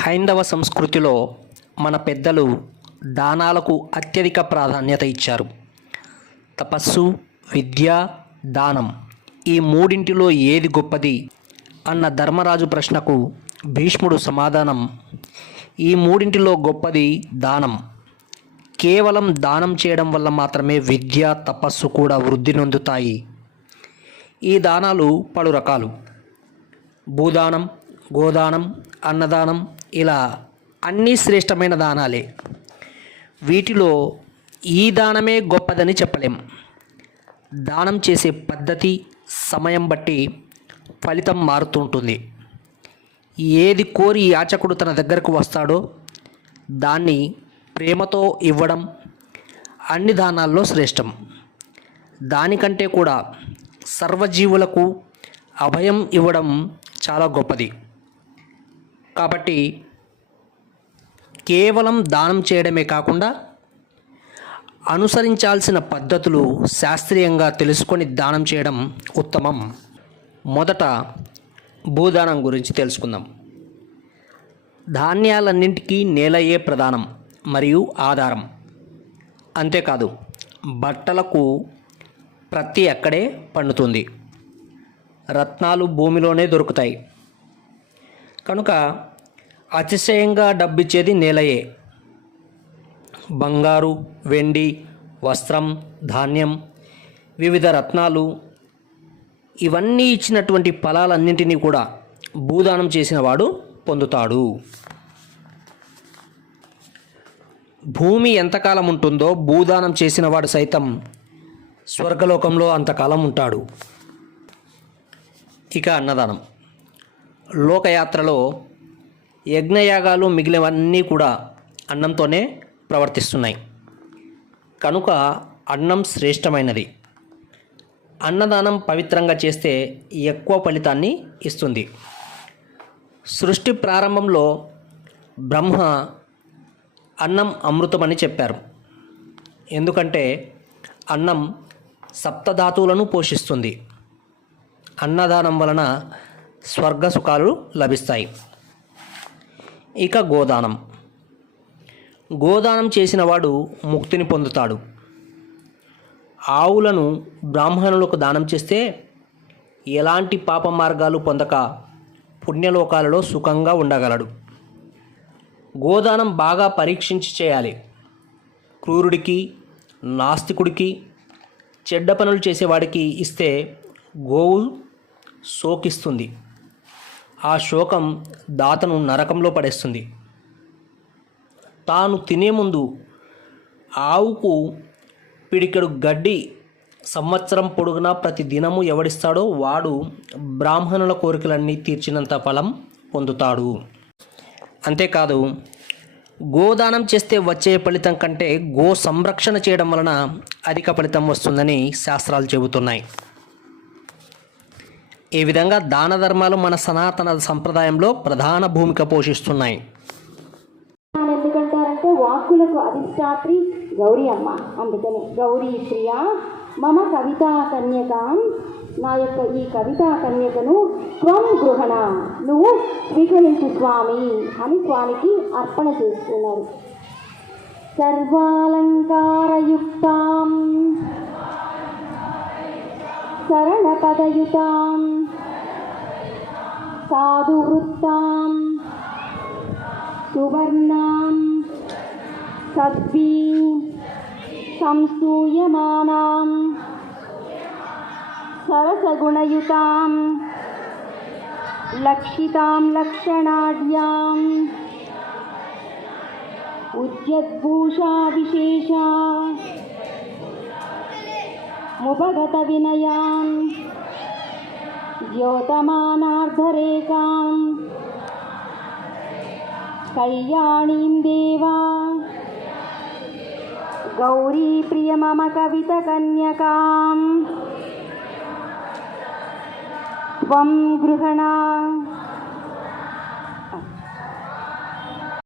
హైందవ సంస్కృతిలో మన పెద్దలు దానాలకు అత్యధిక ప్రాధాన్యత ఇచ్చారు. తపస్సు విద్య దానం ఈ మూడింటిలో ఏది గొప్పది అన్న ధర్మరాజు ప్రశ్నకు భీష్ముడు సమాధానం ఈ మూడింటిలో గొప్పది దానం. కేవలం దానం చేయడం వల్ల మాత్రమే విద్య తపస్సు కూడా వృద్ధి నొందుతాయి. ఈ దానాలు పలు రకాలు. భూదానం గోదానం అన్నదానం ఇలా అన్నీ శ్రేష్టమైన దానాలే. వీటిలో ఈ దానమే గొప్పదని చెప్పలేం. దానం చేసే పద్ధతి సమయం బట్టి ఫలితం మారుతుంటుంది ఏది కోరి యాచకుడు తన దగ్గరకు వస్తాడో దాన్ని ప్రేమతో ఇవ్వడం అన్ని దానాల్లో శ్రేష్టం. దానికంటే కూడా సర్వజీవులకు అభయం ఇవ్వడం చాలా గొప్పది. కాబట్టి కేవలం దానం చేయడమే కాకుండా అనుసరించాల్సిన పద్ధతులు శాస్త్రీయంగా తెలుసుకొని దానం చేయడం ఉత్తమం. మొదట భూదానం గురించి తెలుసుకుందాం. ధాన్యాలన్నింటికీ నేలయే ప్రధానం మరియు ఆధారం. అంతేకాదు బట్టలకు ప్రతి అక్కడే పండుతుంది. రత్నాలు భూమిలోనే దొరుకుతాయి. కనుక అతిశయంగా డబ్బిచ్చేది నేలయే. బంగారు వెండి వస్త్రం ధాన్యం వివిధ రత్నాలు ఇవన్నీ ఇచ్చినటువంటి ఫలాలన్నింటినీ కూడా భూదానం చేసిన వాడు పొందుతాడు. భూమి ఎంతకాలం ఉంటుందో భూదానం చేసినవాడు సైతం స్వర్గలోకంలో అంతకాలం ఉంటాడు. ఇక అన్నదానం. లోకయాత్రలో యజ్ఞయాగాలు మిగిలినవన్నీ కూడా అన్నంతోనే ప్రవర్తిస్తున్నాయి. కనుక అన్నం శ్రేష్టమైనది. అన్నదానం పవిత్రంగా చేస్తే ఎక్కువ ఫలితాన్ని ఇస్తుంది. సృష్టి ప్రారంభంలో బ్రహ్మ అన్నం అమృతమని చెప్పారు. ఎందుకంటే అన్నం సప్తధాతువులను పోషిస్తుంది. అన్నదానం వలన స్వర్గ సుఖాలు లభిస్తాయి. ఇక గోదానం. గోదానం చేసిన వాడు ముక్తిని పొందుతాడు. ఆవులను బ్రాహ్మణులకు దానం చేస్తే ఎలాంటి పాప మార్గాలు పొందక పుణ్యలోకాలలో సుఖంగా ఉండగలడు. గోదానం బాగా పరీక్షించి చేయాలి. క్రూరుడికి నాస్తికుడికి చెడ్డ పనులు చేసేవాడికి ఇస్తే గోవు సోకిస్తుంది ఆ శోకం దాతను నరకంలో పడేస్తుంది. తాను తినే ముందు ఆవుకు పిడికెడు గడ్డి సంవత్సరం పొడుగునా ప్రతి దినము ఎవడిస్తాడో వాడు బ్రాహ్మణుల కోరికలన్నీ తీర్చినంత ఫలం పొందుతాడు. అంతేకాదు గోదానం చేస్తే వచ్చే ఫలితం కంటే గో సంరక్షణ చేయడం వలన అధిక ఫలితం వస్తుందని శాస్త్రాలు చెబుతున్నాయి. ఈ విధంగా దాన ధర్మాలు మన సనాతన సంప్రదాయంలో ప్రధాన భూమిక పోషిస్తున్నాయి. ఎందుకంటారంటే వాక్కులకు అధిష్టాత్రి గౌరీ అమ్మ. అందుకని గౌరీ ప్రియ మమ కవితా కన్యక. నా యొక్క ఈ కవితా కన్యకను త్వం గృహణ. నువ్వు స్వీకరించు స్వామి అని స్వామికి అర్పణ చేస్తున్నారు. సర్వాలంకారయుక్తాం. శరణపదయుతాం. साधुवृत्तां सुवर्णां सद्वीं संसूयमानां सरसगुणयुतां लक्षितां लक्षणाढ्याम् उद्यद्भूषा विशेषा द्योतमानार्धरेखां कल्याणीं देवा। गौरीप्रिय मम कवितकन्यकां। त्वं गृहणा।